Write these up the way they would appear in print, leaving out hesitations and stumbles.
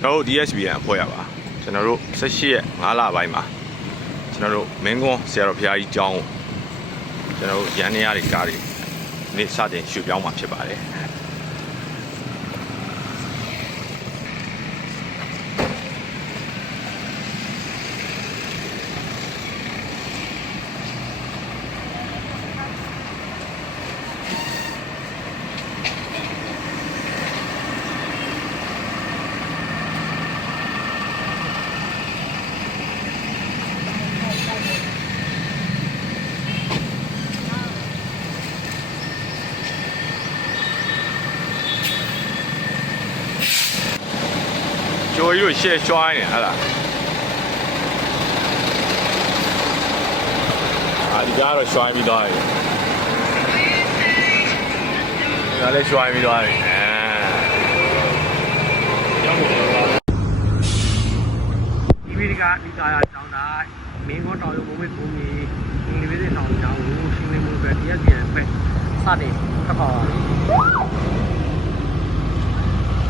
ကျွန်တော်တို့ DSBN အဖွဲ့ရပါကျွန်တော်တို့18ရက်5လပိုင်းမှာကျွန်တော်တို့မင်းကွန်းဆရာတော်ဘုရားကြီးကျောင်းကိုကျွန်တော်တို့ရန်နေရတွေကားတွေနေ့စတင်ရွှေ့ပြောင်းမှာဖြစ်ပါတယ်ကျော်ကြီးတို့ရှေ့ကျွိုင်းနေဟဟလားဒီကားတော့ကျွိုင်းပြီးသွားပြီဒါလည်းကျွိုင်းပြီးသွားပြီဒီဗီဒီကာကျောင်းသားမင်းကွန်းတော်ရုံဘုံဝေကူမီအင်္ဂလိပ်ဆောင်ကျောင်းကိုရှင်းလင်းမှုပဲ DSBN ပဲစတင်ထပ်ပါပါ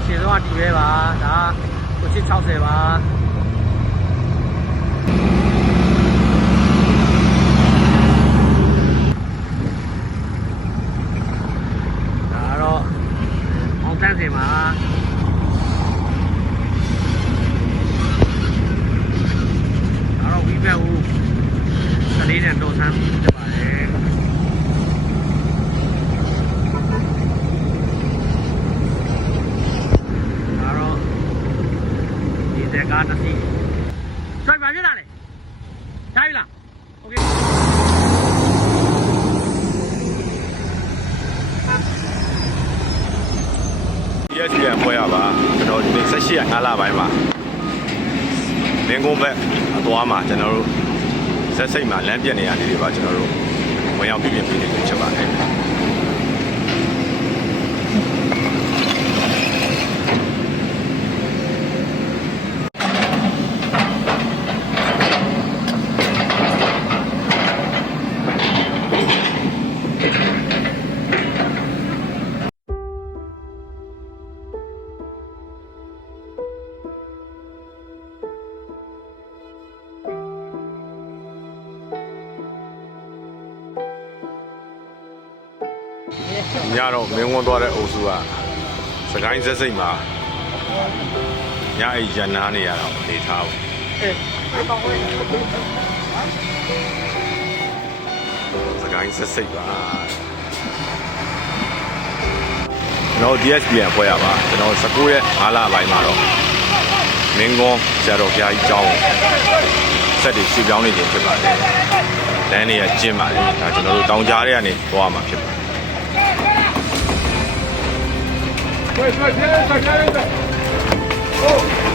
ရှင်းတော့ဒီပဲပါဒါကို60ပါဒါတော့အောင်တန်းစင်ပါဒါတော့ဝီဘက်ဦးကလေးနဲ့တော်ဆန်းဖြစ်ပါတယ်ကားတစ်စီးဆွဲပါပြလာလေဒါပြီလားโอเคDSBN ဖွဲ့ရပါကျွန်တော်ဒီနေ့18ရက်5လပိုင်းမှာမင်းကုန်းဘက်အသွားမှာကျွန်တော်တို့ဆက်စိတ်မှာလမ်းပြက်နေရလေးတွေပါကျွန်တော်တို့ဝင်ရောက်ပြပြပေးနေဖြစ်ပါတယ်ညတော့မင်းဝန်းသွားတဲ့အုပ်စုကစကိုင်းဆက်စိတ်မှာညအိမ်ရန်နာနေရတော့နေထားဘူးစကိုင်းဆက်စိတ်ပါကျွန်တော် DSBN ဖွဲ့ရပါကျွန်တော်19ရက်5လပိုင်းမှာတော့မင်းကွန်းဆရာတော်ဘုရားကြီးကျောင်းကိုဆက်ပြီးရွှေ့ပြောင်းနေခြင်းဖြစ်ပါတယ်လမ်းတွေကကျင်းပါတယ်ဒါကျွန်တော်တို့တောင်ကြားတွေကနေသွားမှာဖြစ်ပါတယ်对，再开一个。哦。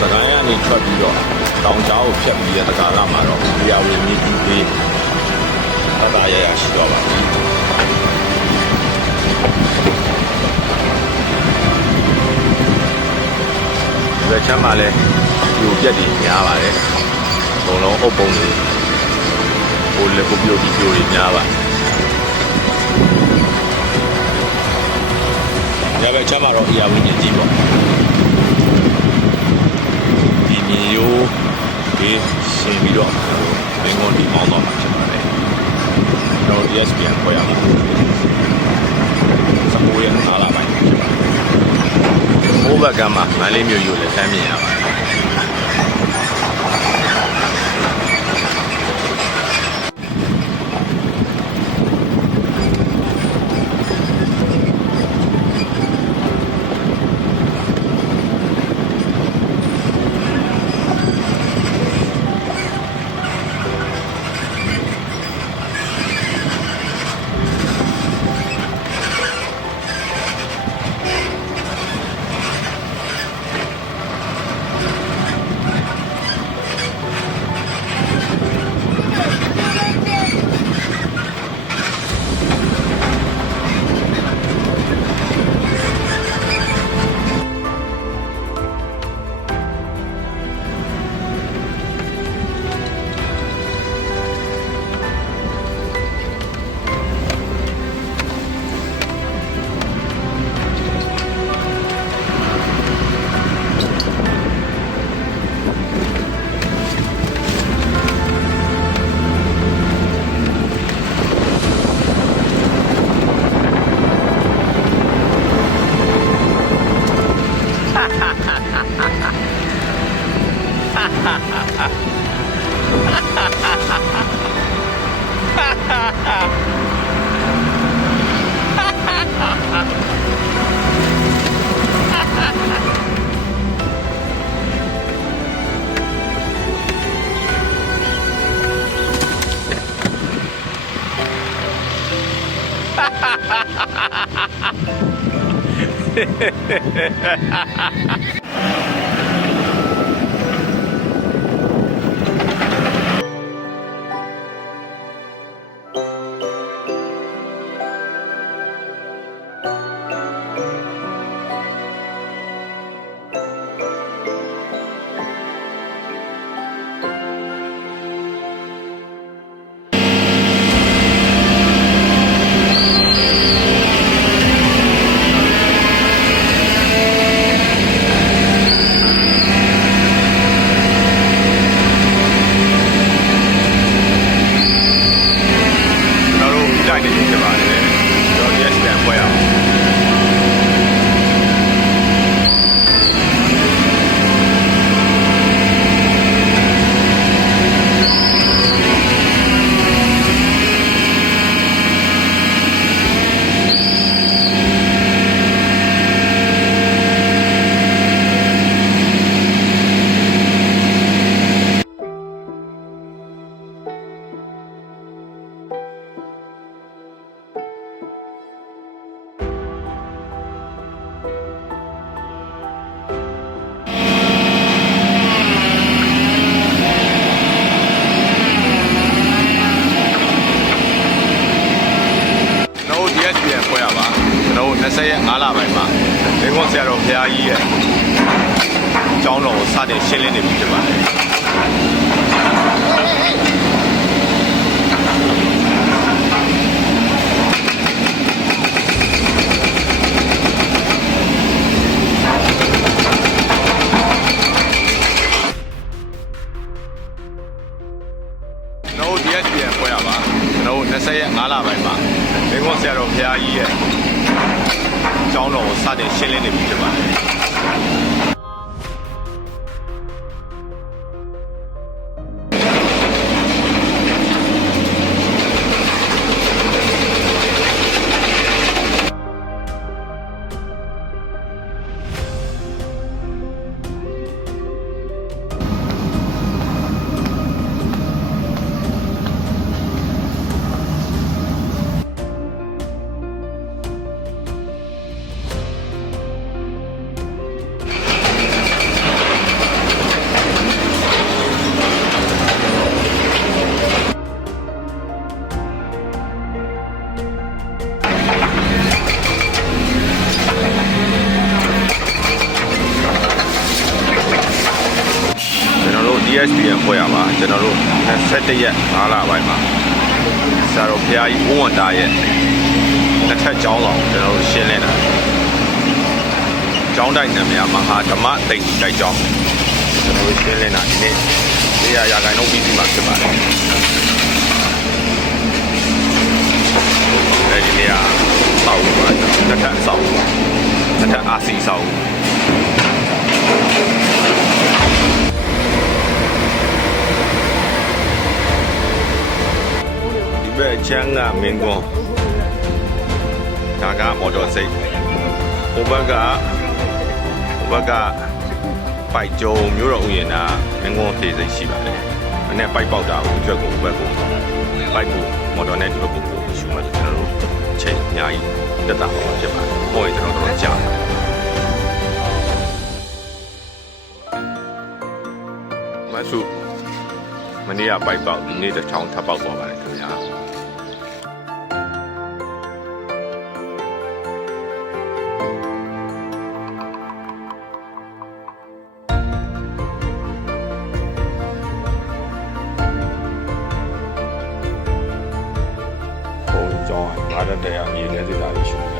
စကိုင်းကနေထွက်ပြီးတော့တောင်ကြားကိုဖြတ်ပြီးတဲ့တကားကမှာတော့ဒီအဝေးမြည်ပြီးပေးတာရရရှိတော့ပါဘူးဒီချမ်းမှာလဲဒီပြက်တွေများပါတယ် အကုန်လုံးအုပ်ပုံတွေဟိုလေကိုပြိုဒီပြိုတွေများပါရပဲချမ်းမှာတော့အရာဝင်းကျင်ကြီးပေါ့ဒီမြေရိုးဒီရှင်ပြီးတော့မင်းကုန်ဒီမောင်းတော့မှာဖြစ်ပါတယ်ကျွန်တော် DSPN ခေါ်ရမှာစပိုးရနားလာပိုင်းဖြစ်ပါတယ်ဘိုးဘက်ကမှမန္တလေးမြို့ယူလည်းဆမ်းမြင်ရပါတယ်20ရက်5လပိုင်းမှာမင်းကွန်းဆရာတော်ဘုရားကြီးရဲ့ကျောင်းတော်ကိုစတင်ရှင်းလင်းနေပြီဖြစ်ပါတယ်ကျွန်တော် DSPN ဖွဲ့ရပါကျွန်တော်20ရက်5လပိုင်းမှာမင်းကွန်းဆရာတော်ဘုရားကြီးရဲ့ကျောင်းတော်ကိုစတင်ရှင်းလင်းနေပြီဖြစ်ပါတယ် ပါကျွန်တော်တို့21ရက်5လပိုင်းမှာဆရာတော်ဘုရားကြီးဘုန်းဝန်တာရဲ့တစ်ထပ်ကျောင်းဆောင်ကျွန်တော်တို့ရှင်းလင်းတာကျောင်းတိုက်နာမည်မဟာဓမ္မသိက္ခာတိုက်ကျောင်းကျွန်တော်တို့ရှင်းလင်းတာဒီနေ့400ရာခိုင်နှုန်းပြီးစီမှာဖြစ်ပါတယ်အဲဒီနေ့ကစောက်ပါတစ်ထပ်စောက်တစ်ထပ်အာစီစောက်ဒီဘက်ချမ်းကမင်းကွန်းဒါကမော်တော်စိတ်ဟိုဘက်ကပိုက်ကြုံမျိုးတော်ဥယျာဉ်ကမင်းကွန်းထေးစိတ်ရှိပါတယ်။မနေ့ပိုက်ပေါက်တာကိုကြွက်ကိုဘက်ကိုပိုက်ကိုမော်တော်နဲ့ဒီဘက်ကိုရှူမှကျွန်တော်တို့ချိန်အများကြီးတက်တာမှာဖြစ်ပါတယ်။ဟိုရင်ကျွန်တော်တို့ကြာမဆုမနေ့ကပိုက်ပေါက်ဒီနေ့တစ်ချောင်းထပ်ပေါက်သွားပါတယ်ခင်ဗျာ။ကျောင်းကငါးတက်တဲ့အရေးနဲ့စစ်တာရှိတယ်